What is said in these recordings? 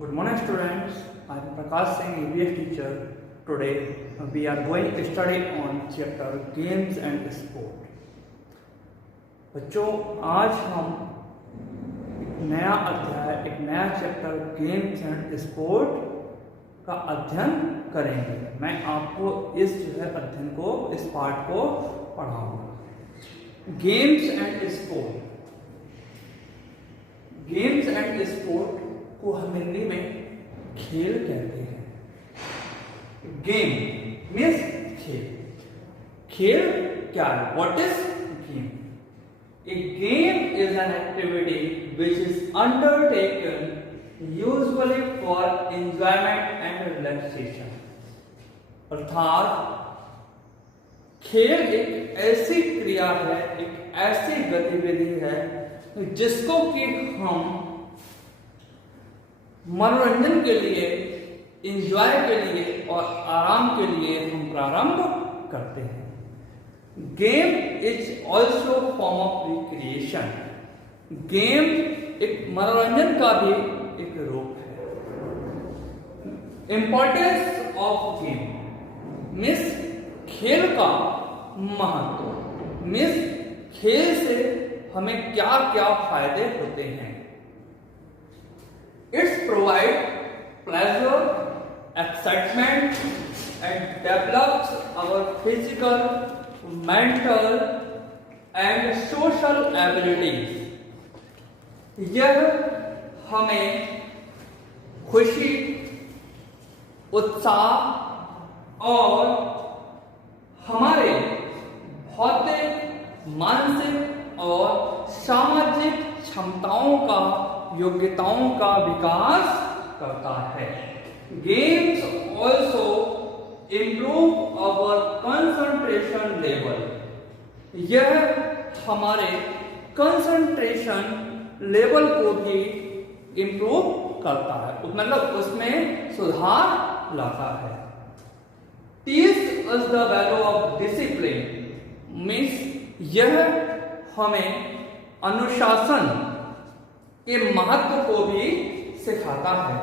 Good morning students, I am Prakash Singh, EVS teacher. Today we are going to study on chapter Games and Sport. बच्चों आज हम एक नया अध्याय, एक नया चैप्टर गेम्स एंड स्पोर्ट का अध्ययन करेंगे। मैं आपको इस अध्ययन को, इस पाठ को पढ़ाऊंगा। Games and sport, games and sport को हम हिंदी में खेल कहते हैं। गेम मीन्स खेल। खेल क्या है? What is game? A game is an activity which is undertaken usually for enjoyment and relaxation. अर्थात खेल एक ऐसी क्रिया है, एक ऐसी गतिविधि है जिसको कि हम मनोरंजन के लिए, एंजॉय के लिए और आराम के लिए हम प्रारंभ करते हैं। Game is also form of recreation. Game एक मनोरंजन का भी एक रूप है। इंपॉर्टेंस ऑफ गेम मिस खेल का महत्व, मिस खेल से हमें क्या क्या फायदे होते हैं। It's provide pleasure, excitement and develops our physical, mental and social abilities. यह हमें खुशी, उत्साह और हमारे भौतिक, मानसिक और सामाजिक क्षमताओं का, योग्यताओं का विकास करता है। Games also improve our concentration level। यह हमारे कंसंट्रेशन लेवल को भी इंप्रूव करता है, मतलब उसमें सुधार लाता है। Teach us the value of discipline means यह हमें अनुशासन के महत्व को भी सिखाता है।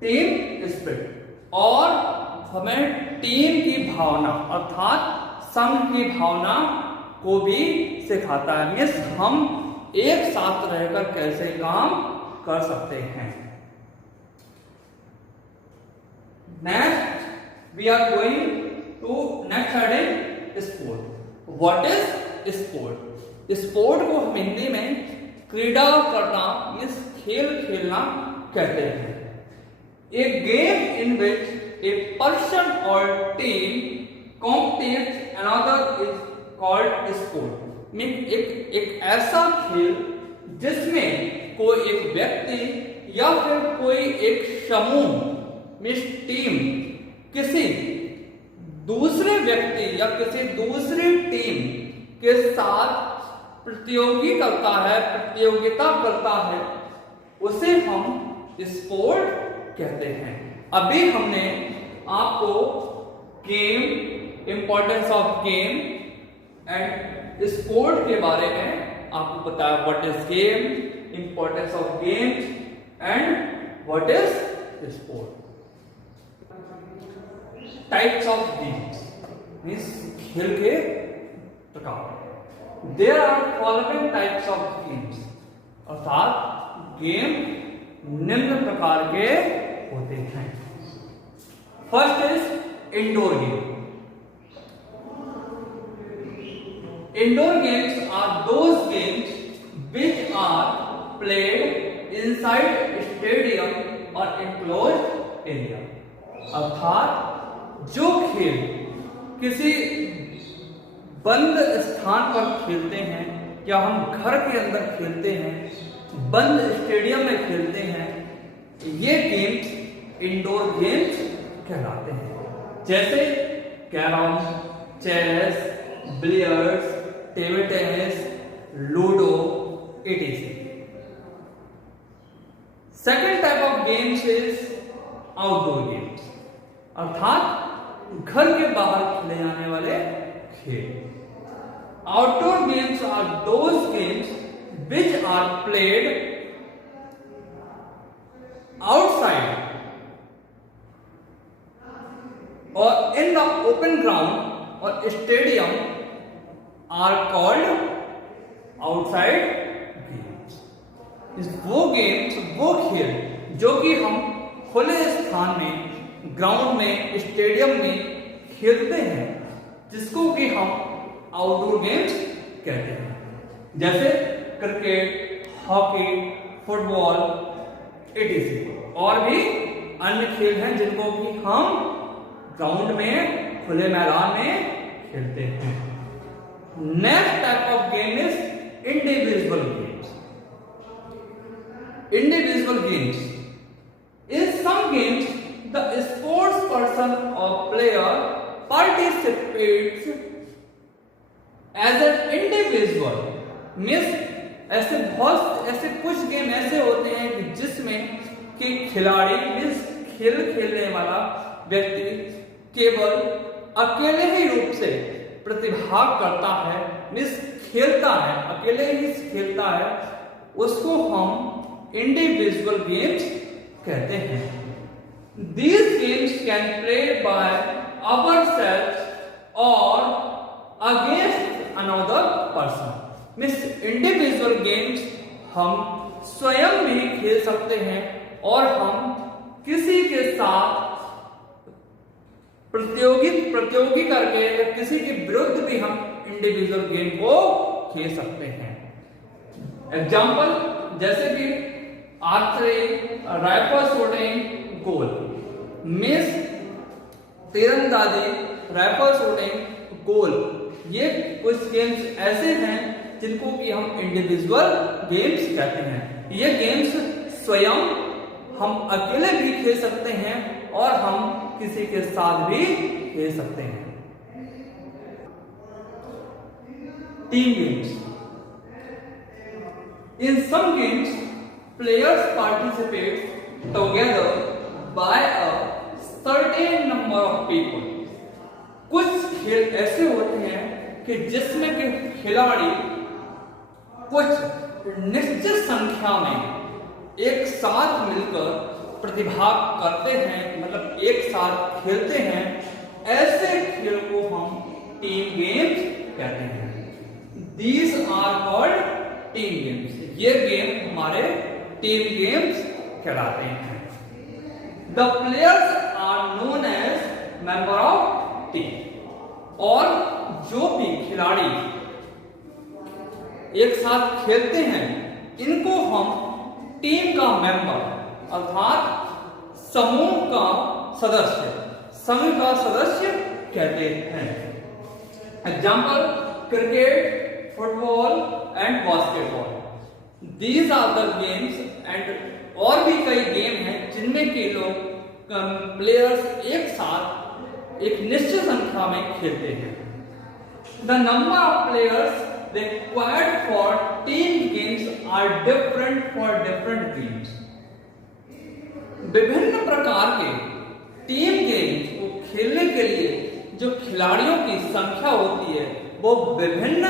टीम स्पिरिट और हमें टीम की भावना अर्थात संघ की भावना को भी सिखाता है। मीन्स हम एक साथ रहकर कैसे काम कर सकते हैं। Next we are going to next study sport. What is sport? Sport को हम हिंदी में क्रीड़ा करना मीन्स खेल खेलना कहते हैं। A game in which a person or team competes another is called sport। Mean एक ऐसा खेल जिसमें कोई एक व्यक्ति या फिर कोई एक समूह मीन्स टीम किसी दूसरे व्यक्ति या किसी दूसरी टीम के साथ प्रतियोगिता करता है, उसे हम स्पोर्ट कहते हैं। अभी हमने आपको game, importance of game and sport के बारे में आपको बताया। What is game, importance of games and what is sport. Types of games means खेल के प्रकार। There are following types of games अर्थात गेम निम्न प्रकार के होते हैं। First is indoor game. Indoor games are those games which are played inside stadium और एनक्लोज्ड एरिया। अर्थात जो खेल किसी बंद स्थान पर खेलते हैं या हम घर के अंदर खेलते हैं, बंद स्टेडियम में खेलते हैं, ये गेम्स इंडोर गेम्स कहलाते हैं। जैसे carrom, chess, billiards, table tennis, ludo etc। Second type of games is outdoor games अर्थात घर के बाहर खेले जाने वाले खेल। Outdoor games are those games which are played the open ground और stadium are called outside games. वो गेम्स, वो खेल जो कि हम खुले स्थान में, ग्राउंड में, स्टेडियम में खेलते हैं, जिसको कि हम आउटडोर गेम्स कहते हैं, जैसे क्रिकेट, हॉकी, फुटबॉल etc। और भी अन्य खेल हैं जिनको कि हम ग्राउंड में, खुले मैदान में खेलते हैं। Next type of game is individual games. Individual games in some games the sports person or player participates as an individual। ऐसे कुछ गेम ऐसे होते हैं कि जिसमें कि खिलाड़ी खेल खेलने वाला व्यक्ति केवल अकेले ही रूप से प्रतिभाग करता है, खेलता है, अकेले ही खेलता है, उसको हम इंडिविजुअल गेम्स कहते हैं। These games can play by ourselves or against another person। Individual games हम स्वयं भी खेल सकते हैं और हम किसी के साथ प्रतियोगी करके या किसी के विरुद्ध भी हम इंडिविजुअल गेम को खेल सकते हैं। एग्जाम्पल जैसे कि आर्चरी, राइफल शूटिंग, गोल, तीरंदाजी, राइफल शूटिंग, गोल, ये कुछ गेम्स ऐसे हैं जिनको कि हम इंडिविजुअल गेम्स कहते हैं। ये गेम्स स्वयं हम अकेले भी खेल सकते हैं और हम किसी के साथ भी खेल सकते हैं। Team games. In some games players participate together by a certain number of people। कुछ खेल ऐसे होते हैं कि जिसमें कि खिलाड़ी कुछ निश्चित संख्या में एक साथ मिलकर प्रतिभाग करते हैं, मतलब एक साथ खेलते हैं। ऐसे खेल को हम टीम गेम्स कहते हैं। These are called team games. ये गेम हमारे टीम गेम्स कहलाते हैं। The players are known as member of team. और जो भी खिलाड़ी एक साथ खेलते हैं, इनको हम टीम का मेंबर अर्थात समूह का सदस्य कहते हैं। Example cricket, football and basketball. These are the games and और भी कई गेम हैं जिनमें के लोग प्लेयर्स एक साथ एक निश्चित संख्या में खेलते हैं। The number of players required for team games are different for different games। विभिन्न प्रकार के टीम गेम्स को खेलने के लिए जो खिलाड़ियों की संख्या होती है वो विभिन्न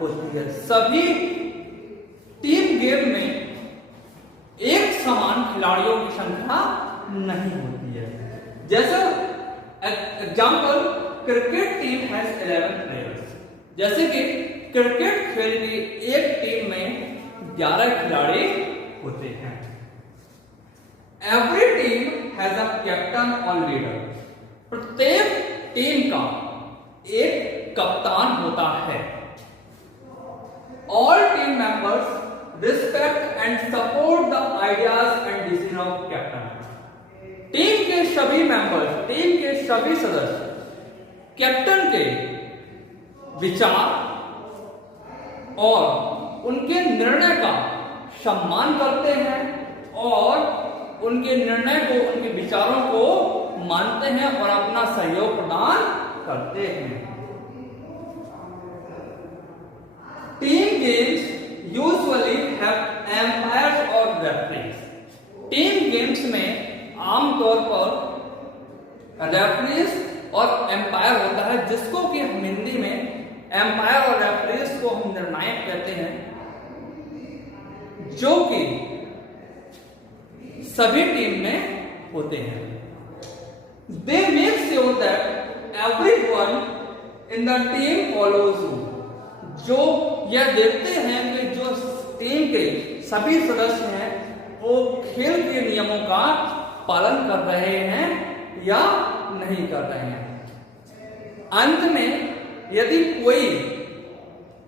होती है। सभी टीम गेम में एक समान खिलाड़ियों की संख्या नहीं होती है। जैसे example cricket team has 11 players. जैसे कि क्रिकेट खेल की एक टीम में 11 खिलाड़ी होते हैं। Every team has a captain और लीडर। प्रत्येक टीम का एक कप्तान होता है। All team members respect and support the ideas and decision of captain। Team के सभी मेंबर्स, टीम के सभी सदस्य कैप्टन के विचार और उनके निर्णय का सम्मान करते हैं और उनके निर्णय को, उनके विचारों को मानते हैं और अपना सहयोग प्रदान करते हैं। Team games usually have umpires और रेफरीज। टीम गेम्स में आमतौर पर रेफरीज और एम्पायर होता है, जिसको कि हम हिंदी में एम्पायर और रेफरीज को हम निर्णायक कहते हैं, जो कि सभी टीम में होते हैं। They make sure that everyone in the team follows you. जो यह देखते हैं कि जो टीम के सभी सदस्य हैं वो खेल के नियमों का पालन कर रहे हैं या नहीं कर रहे हैं। अंत में यदि कोई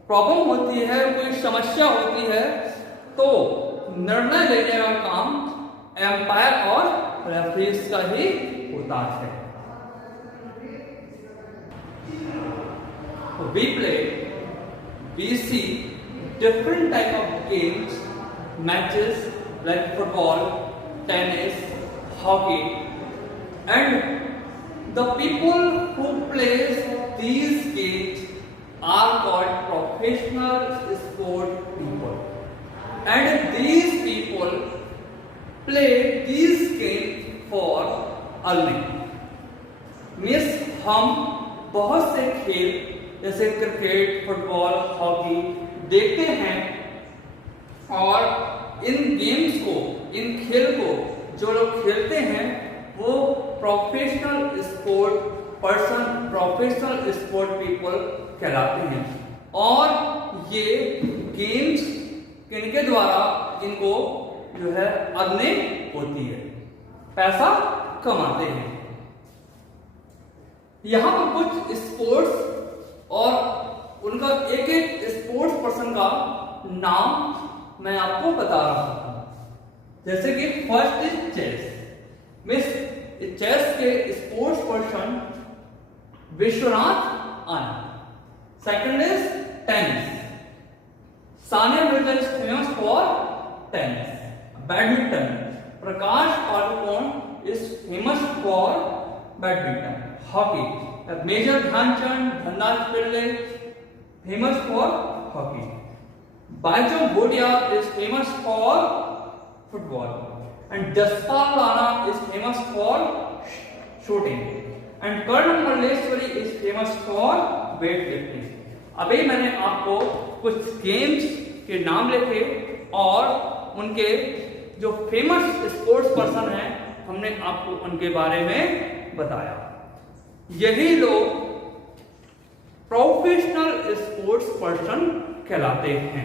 प्रॉब्लम होती है, कोई समस्या होती है, तो निर्णय लेने का काम एम्पायर और रेफरीज का ही होता है। We see different type of games, matches like football, tennis, hockey, and the people who plays these games are called professional sport people, and these people play these games for earning. Means हम बहुत से खेल जैसे cricket, football, hockey देखते हैं और इन games को, इन खेल को जो लोग खेलते हैं वो professional sport person, professional sport people कहलाते हैं। और ये गेम्स किनके द्वारा इनको जो है अर्निंग होती है, पैसा कमाते हैं। यहां पर कुछ स्पोर्ट्स और उनका एक एक स्पोर्ट्स पर्सन का नाम मैं आपको बता रहा हूं। जैसे कि फर्स्ट इज चेस। मिस चेस के sports person Vishwanath Anand. Second is tennis. Sania Mirza is famous for tennis. Badminton, Prakash Padukone is famous for badminton. Hockey, major Dhyanchand, Dhanraj Pillay famous for hockey. Baichung Bhutia is famous for football and Jaspal Rana is famous for shooting and Karnam Malleswari is famous for weightlifting. अभी मैंने आपको कुछ games के नाम लिखे और उनके जो फेमस स्पोर्ट्स पर्सन हैं हमने आपको उनके बारे में बताया। यही लोग प्रोफेशनल स्पोर्ट्स पर्सन कहलाते हैं।